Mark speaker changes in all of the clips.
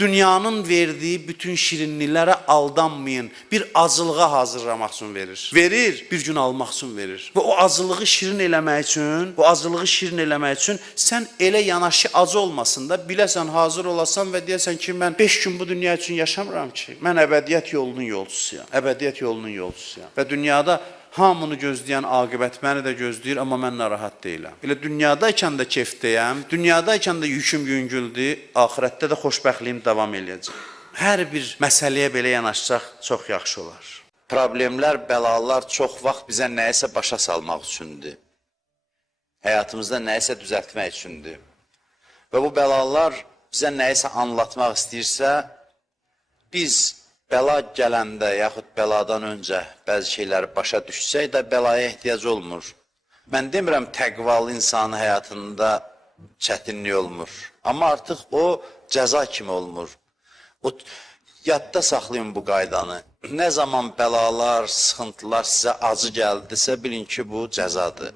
Speaker 1: Dünyanın verdiyi bütün şirinliklərə aldanmayın. Bir acılığa hazırlamaq üçün verir. Verir, bir gün almaq üçün verir. Və o acılığı şirin eləmək üçün, o acılığı şirin eləmək üçün sən elə yanaşı acı olmasın da biləsən, hazır olasan və deyəsən ki, mən 5 gün bu dünya üçün yaşamıram ki. Mən əbədiyyət yolunun yolçusuyam. Əbədiyyət yolunun yolçusuyam. Və dünyada hamını gözləyən aqibət məni də gözləyir, amma mən narahat deyiləm. Elə dünyadaykən də kefdəyəm, dünyadaykən də yüküm yüngüldür, axirətdə də xoşbəxtliyim davam eləyəcək. Hər bir məsələyə belə yanaşsaq çox yaxşı olar. Problemlər, bəlalar çox vaxt bizə nəyisə başa salmaq üçündür. Həyatımızda nəyisə düzəltmək üçündür. Və bu bəlalar bizə nəyisə anlatmaq istəyirsə, biz bəla gələndə yaxud bəladan öncə bəzi şeyləri başa düşsək də bəlaya ehtiyac olmur. Mən demirəm təqvalı insanın həyatında çətinlik olmur. Amma artıq o cəza kimi olmur. O yadda saxlayın bu qaydanı. Nə zaman bəlalar, sıxıntılar sizə acı gəldisə, bilin ki, bu cəzadır.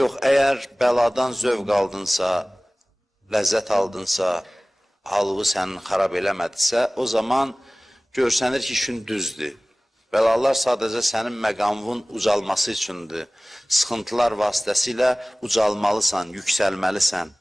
Speaker 1: Yox, əgər bəladan zövq aldınsa, ləzzət aldınsa, halını sənin xarab eləmədisə, o zaman görsənir ki, işin düzdür. Bəlalar sadəcə sənin məqamının ucalması üçündür. Sıxıntılar vasitəsilə ucalmalısan, yüksəlməlisən.